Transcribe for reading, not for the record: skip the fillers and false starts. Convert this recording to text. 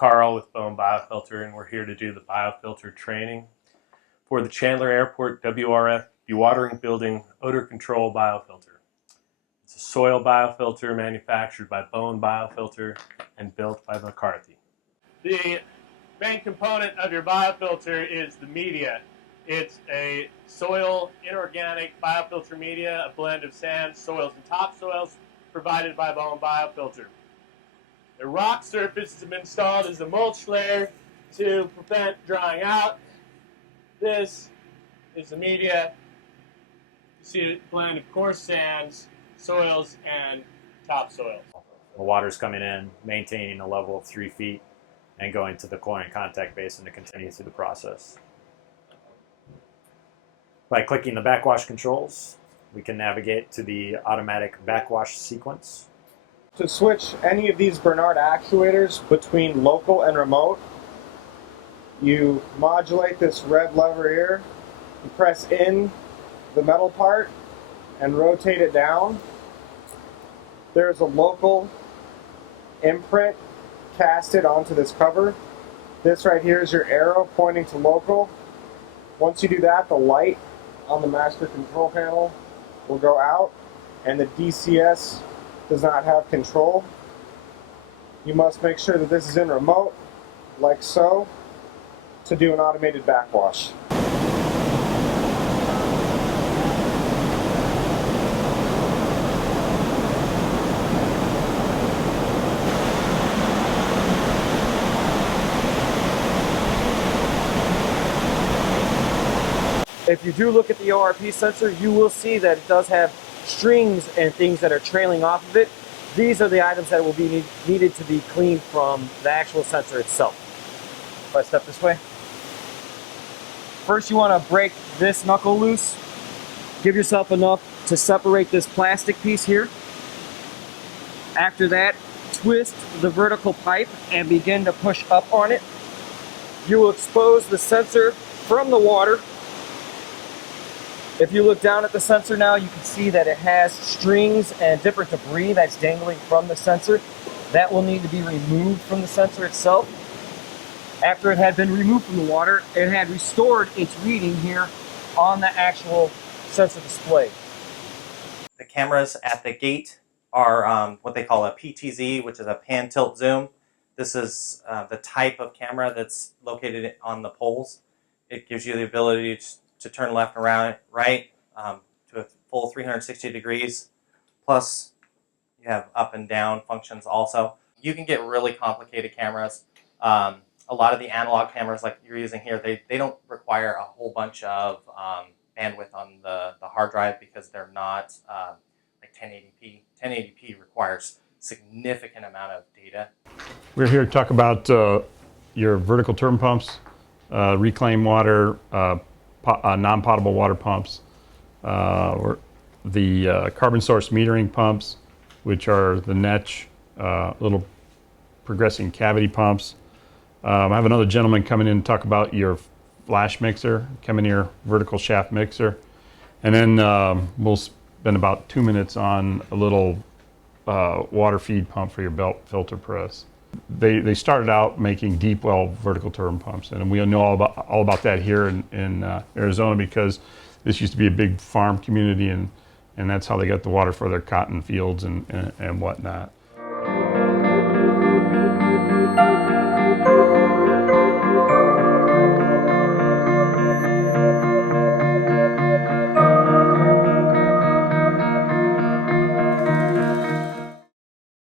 Carl with Bone Biofilter, and we're here to do the biofilter training for the Chandler Airport WRF Dewatering Building Odor Control Biofilter. It's a soil biofilter manufactured by Bone Biofilter and built by McCarthy. The main component of your biofilter is the media. It's a soil inorganic biofilter media, a blend of sand, soils, and topsoils provided by Bone Biofilter. The rock surface has been installed as a mulch layer to prevent drying out. This is the media. You see a blend of coarse sands, soils, and topsoils. The water's coming in, maintaining a level of 3 feet, and going to the chlorine contact basin to continue through the process. By clicking the backwash controls, we can navigate to the automatic backwash sequence. To switch any of these Bernard actuators between local and remote, you modulate this red lever here, you press in the metal part and rotate it down. There's a local imprint casted onto this cover. This right here is your arrow pointing to local. Once you do that, the light on the master control panel will go out and the DCS does not have control. You must make sure that this is in remote, like so, to do an automated backwash. If you do look at the ORP sensor, you will see that it does have strings and things that are trailing off of it. These are the items that will be needed to be cleaned from the actual sensor itself. If I step this way. First you want to break this knuckle loose. Give yourself enough to separate this plastic piece here. After that, twist the vertical pipe and begin to push up on it. You will expose the sensor from the water. If you look down at the sensor now, you can see that it has strings and different debris that's dangling from the sensor. That will need to be removed from the sensor itself. After it had been removed from the water, it had restored its reading here on the actual sensor display. The cameras at the gate are what they call a PTZ, which is a pan tilt zoom. This is the type of camera that's located on the poles. It gives you the ability to turn left and right to a full 360 degrees. Plus, you have up and down functions also. You can get really complicated cameras. A lot of the analog cameras like you're using here, they don't require a whole bunch of bandwidth on the hard drive because they're not like 1080p. 1080p requires significant amount of data. We're here to talk about your vertical turn pumps, reclaimed water, non-potable water pumps, or the carbon source metering pumps, which are the Netch little progressing cavity pumps. I have another gentleman coming in to talk about your flash mixer, coming here vertical shaft mixer, and then we'll spend about 2 minutes on a little water feed pump for your belt filter press. They started out making deep well vertical turn pumps, and we know all about that here in Arizona because this used to be a big farm community, and that's how they got the water for their cotton fields and whatnot.